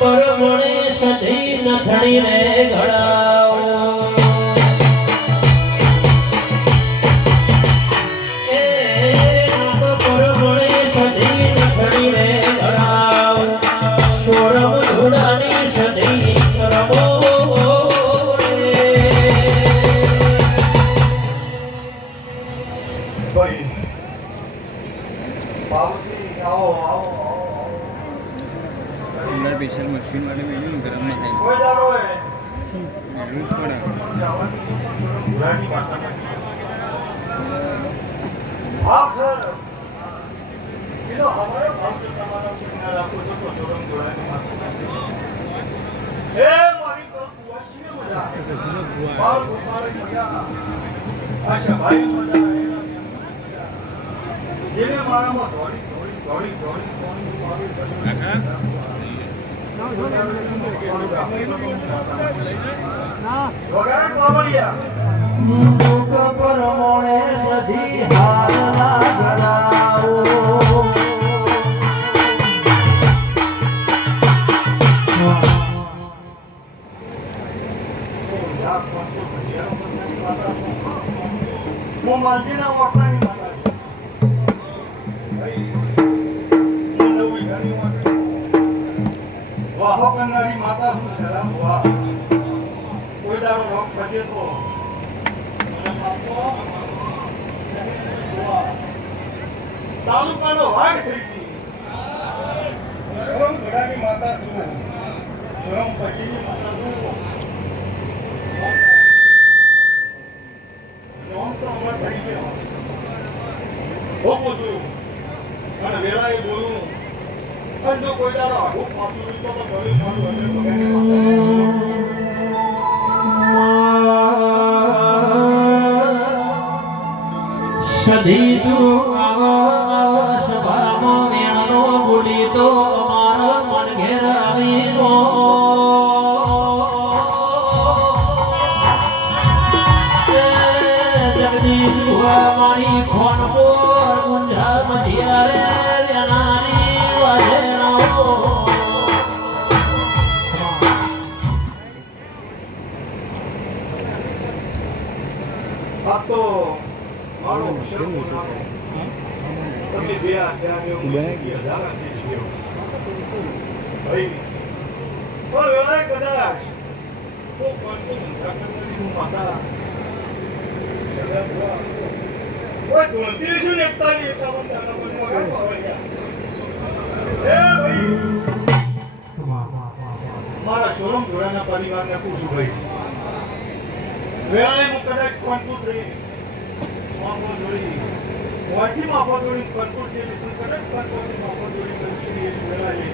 પરમણે સજી નથણી રે ઘડાવો એ નાથ પરમણે સજી નથણી રે ઘડાવો સોરમ ધૂળાની સજી રમો स्पेशल मशीन वाले में गरम ना થાય જરૂર પડે आप सर ये तो हमारे भाव से हमारा किनारा आपको जो शोरूम जोड़ा है ए मारी को वाशी में मजा और तुम्हारे मजा अच्छा भाई मजा आएगा ये हमारा में थोड़ी વગાડ પાવલિયા મુક પરમણે સજી હારલા ઘડાવો હું માલજીના ઓટલાની માતા વાહો કરનારી માતા શું શરાબ વાહ કોઈ દાડો રોગ ફટે તો તાલુકાનો વાઘ થઈ ગઈ શરમ ઘડાની માતા શું શરમ પછીની માતા શું નોમ તો અમર થઈ ગયો ભોગવું છું અને વેળાએ બોલું પણ જો કોઈ દાડો આવું પાછું તો ભરી મારું હશે ભગવાનની માતા સધી તું સભામાં મેણનો બોલી તો અમારો મન ઘેર આવીનો જગદીશ મારી ફોન પર ગુંજા મધિયારે દેનારી વાજેનો આ તો મારો શરમ નાનો તમે બે આચાર્ય હું હજારાથી જીવ્યો ભાઈ પણ વેળાએ કદાચ તો કોઈનું સંસાકરવાની હું માતા કોઈ ધોતી છું ને 51 દાના પર મગર પાવલિયા એ ભાઈ મારા શોરૂમ જોડાના પરિવારને પૂછું ભાઈ વેળાએ હું કદાચ કોન્ફુટ રહી માફો જોડી વાટી માફો જોડી કોન્ફુટ જેવી પણ કદાચ કોન્ફુટ માફો જોડી સંસ્કૃતિ એવી વેળાએ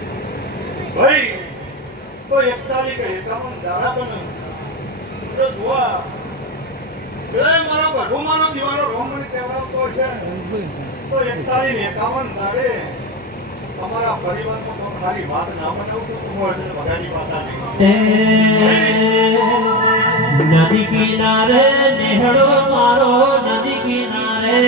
ભાઈ તો 41 કે 51 દાડા પણ તો જોવા વેળાએ મારો ભગવાનનો દીવાનો રોમ મને કહેવાતો છે તો 41 ને 51 દાડે તમારા પરિવારમાં તો ખાલી વાત ના બનાવતો તો મળે ભગાની માતા નદી કિનારે નેહડો મારો નદી કિનારે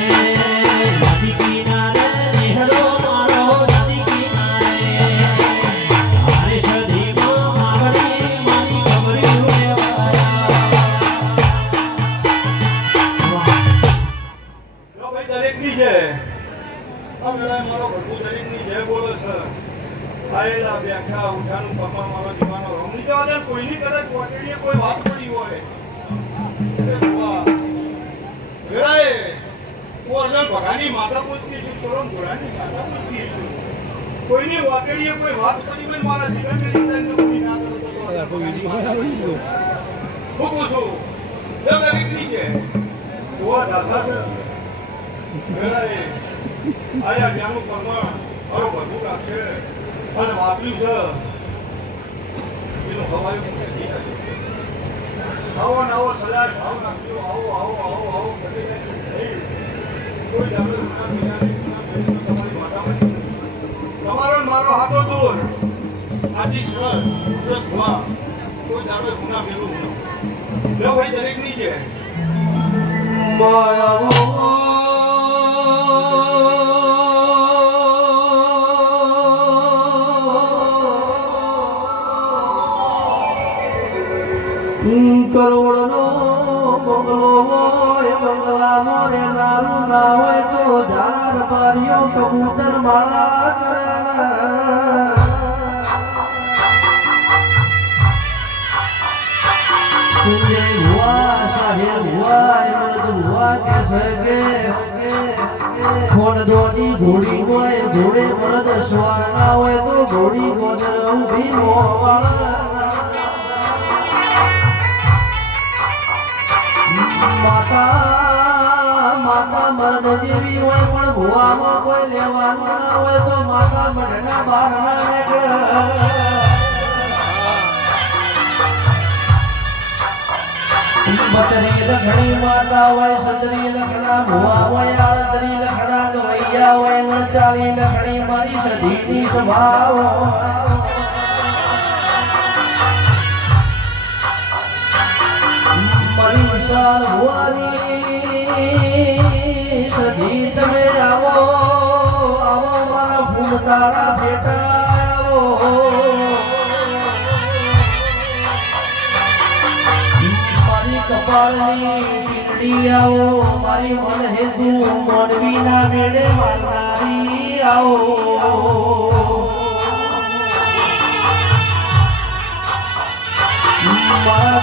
નદી કિનારે નેહડો મારો નદી કિનારે હારે સધીમાં માવડી મારી ખબરી ભાઈ દરેકની છે મારો ભગવું દરેકની જય બોલે છે આયેલા વ્યાખ્યા ઉઠાનું પપ્પા મારો દીવાનો રોમની જવા દે કોઈની કદાચ કોટડીએ કોઈ વાત પડી હોય વેળાએ હું અર્જન ભગાની માતા પૂછતી છું સોરમ ઘોડાની માતા પૂછતી છું કોઈની વાકડીએ કોઈ વાત પડી હોય મારા જીવનની અંદર કોઈ ના કરો તો હું પૂછું જો દરેકની છે જોવા દાદા છે વેળાએ આયા જ્ઞાનનું પ્રમાણ મારો ભગવું રાખશે અને વાપર્યું છે એનું હવાયું આવો નવો સલાહ ભાવ નાખજો આવો આવો આવો આવો કોઈ તમારો મારો હાથો દૂર આજી સુરતમાં કોઈ દાડો ગુના ભેગું જો ભાઈ દરેકની છે બોલો ખોડ દોડી ઘોડી હોય ઘોડે બળદ સવાર ના હોય તો ઘોડી ગોદર ઊભી માતા મરદ જેવી હોય પણ ભુવામાં કોઈ લેવાનું ના હોય તો માતા મઢના બહાર ના નીકળે બતરી લખણી માતા હોય સંતરી લખણા ભુવા હોય આળતરી લખણા ગવૈયા હોય નચારી લખણી મારી સધીની સ્વભાવ મારી વિશાલ ભુવાની સધી તમે આવો આવો મારા ફૂમતાળા ભેટા આવો કપાળની પીંડી આવો મારી મન હેતુ મોડવી ના મેળે મારનારી આવો મારા